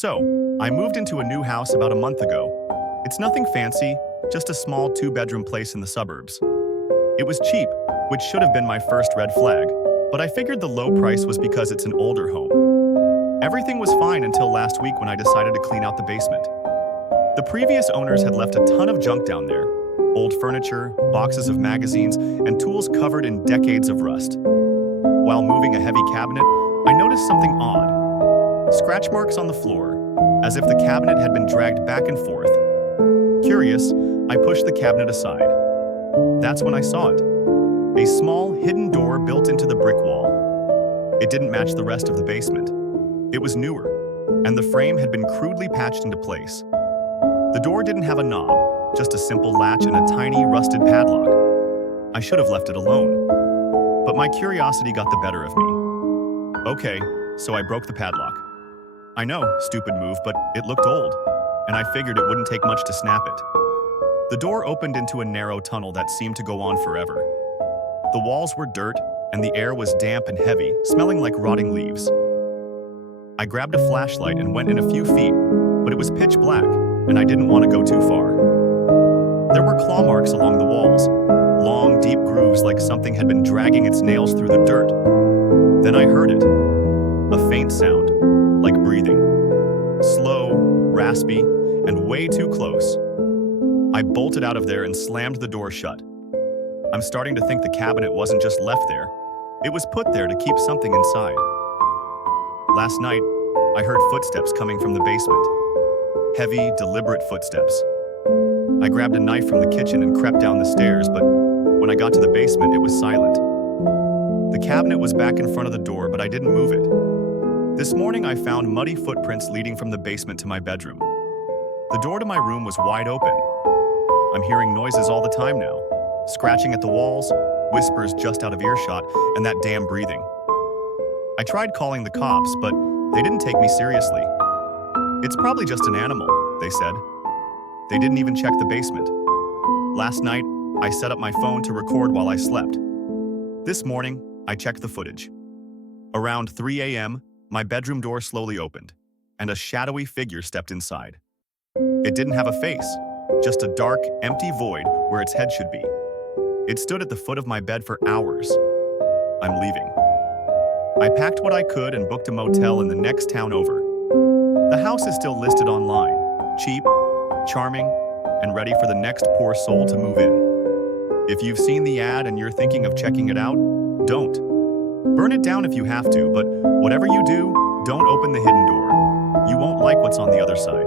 So, I moved into a new house about a month ago. It's nothing fancy, just a small two-bedroom place in the suburbs. It was cheap, which should have been my first red flag, but I figured the low price was because it's an older home. Everything was fine until last week when I decided to clean out the basement. The previous owners had left a ton of junk down there. Old furniture, boxes of magazines, and tools covered in decades of rust. While moving a heavy cabinet, I noticed something odd. Scratch marks on the floor, as if the cabinet had been dragged back and forth. Curious, I pushed the cabinet aside. That's when I saw it. A small, hidden door built into the brick wall. It didn't match the rest of the basement. It was newer, and the frame had been crudely patched into place. The door didn't have a knob, just a simple latch and a tiny, rusted padlock. I should have left it alone. But my curiosity got the better of me. Okay, so I broke the padlock. I know, stupid move, but it looked old, and I figured it wouldn't take much to snap it. The door opened into a narrow tunnel that seemed to go on forever. The walls were dirt, and the air was damp and heavy, smelling like rotting leaves. I grabbed a flashlight and went in a few feet, but it was pitch black, and I didn't want to go too far. There were claw marks along the walls, long, deep grooves like something had been dragging its nails through the dirt. Then I heard it. A faint sound, like breathing. Slow, raspy, and way too close. I bolted out of there and slammed the door shut. I'm starting to think the cabinet wasn't just left there. It was put there to keep something inside. Last night, I heard footsteps coming from the basement. Heavy, deliberate footsteps. I grabbed a knife from the kitchen and crept down the stairs, but when I got to the basement, it was silent. The cabinet was back in front of the door, but I didn't move it. This morning, I found muddy footprints leading from the basement to my bedroom. The door to my room was wide open. I'm hearing noises all the time now. Scratching at the walls, whispers just out of earshot, and that damn breathing. I tried calling the cops, but they didn't take me seriously. It's probably just an animal, they said. They didn't even check the basement. Last night, I set up my phone to record while I slept. This morning, I checked the footage. Around 3 a.m., my bedroom door slowly opened, and a shadowy figure stepped inside. It didn't have a face, just a dark, empty void where its head should be. It stood at the foot of my bed for hours. I'm leaving. I packed what I could and booked a motel in the next town over. The house is still listed online, cheap, charming, and ready for the next poor soul to move in. If you've seen the ad and you're thinking of checking it out, don't. Burn it down if you have to, but whatever you do, don't open the hidden door. You won't like what's on the other side.